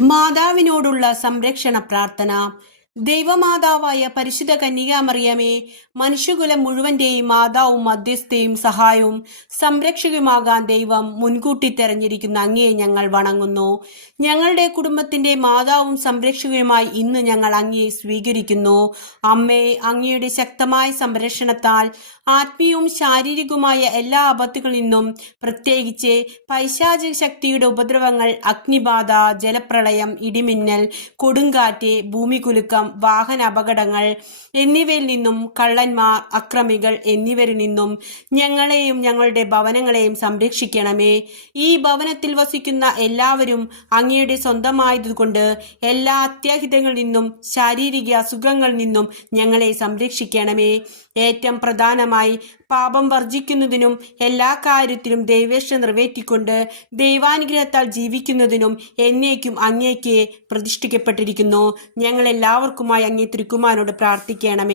മാതാവിനോടുള്ള സംരക്ഷണ പ്രാർത്ഥന. ദൈവമാതാവായ പരിശുദ്ധ കന്യകാമറിയമേ, മനുഷ്യകുലം മുഴുവന്റെയും മാതാവും മധ്യസ്ഥയും സഹായവും സംരക്ഷകയുമാകാൻ ദൈവം മുൻകൂട്ടി തെരഞ്ഞിരിക്കുന്ന അങ്ങയെ ഞങ്ങൾ വണങ്ങുന്നു. ഞങ്ങളുടെ കുടുംബത്തിന്റെ മാതാവും സംരക്ഷകയുമായി ഇന്ന് ഞങ്ങൾ അങ്ങയെ സ്വീകരിക്കുന്നു. അമ്മേ, അങ്ങയുടെ ശക്തമായ സംരക്ഷണത്താൽ ആത്മീയവും ശാരീരികവുമായ എല്ലാ ആപത്തുകളിൽ നിന്നും, പ്രത്യേകിച്ച് പൈശാചിക ശക്തിയുടെ ഉപദ്രവങ്ങൾ, അഗ്നിബാധ, ജലപ്രളയം, ഇടിമിന്നൽ, കൊടുങ്കാറ്റ്, ഭൂമികുലുക്കം, വാഹന അപകടങ്ങൾ എന്നിവയിൽ നിന്നും, കള്ളന്മാർ, അക്രമികൾ എന്നിവരിൽ നിന്നും ഞങ്ങളെയും ഞങ്ങളുടെ ഭവനങ്ങളെയും സംരക്ഷിക്കണമേ. ഈ ഭവനത്തിൽ വസിക്കുന്ന എല്ലാവരും അങ്ങയുടെ സ്വന്തമായതുകൊണ്ട് എല്ലാ അത്യാഹിതങ്ങളിൽ നിന്നും ശാരീരിക അസുഖങ്ങളിൽ നിന്നും ഞങ്ങളെ സംരക്ഷിക്കണമേ. ഏറ്റവും പ്രധാനമായി പാപം വർജിക്കുന്നതിനും എല്ലാ കാര്യത്തിലും ദൈവേഷ്ട നിറവേറ്റിക്കൊണ്ട് ദൈവാനുഗ്രഹത്താൽ ജീവിക്കുന്നതിനും എന്നേക്കും അങ്ങേക്ക് പ്രതിഷ്ഠിക്കപ്പെട്ടിരിക്കുന്നു. ഞങ്ങൾ എല്ലാവർക്കുമായി അങ്ങേ തിരുക്കുമാരനോട് പ്രാർത്ഥിക്കണമേ.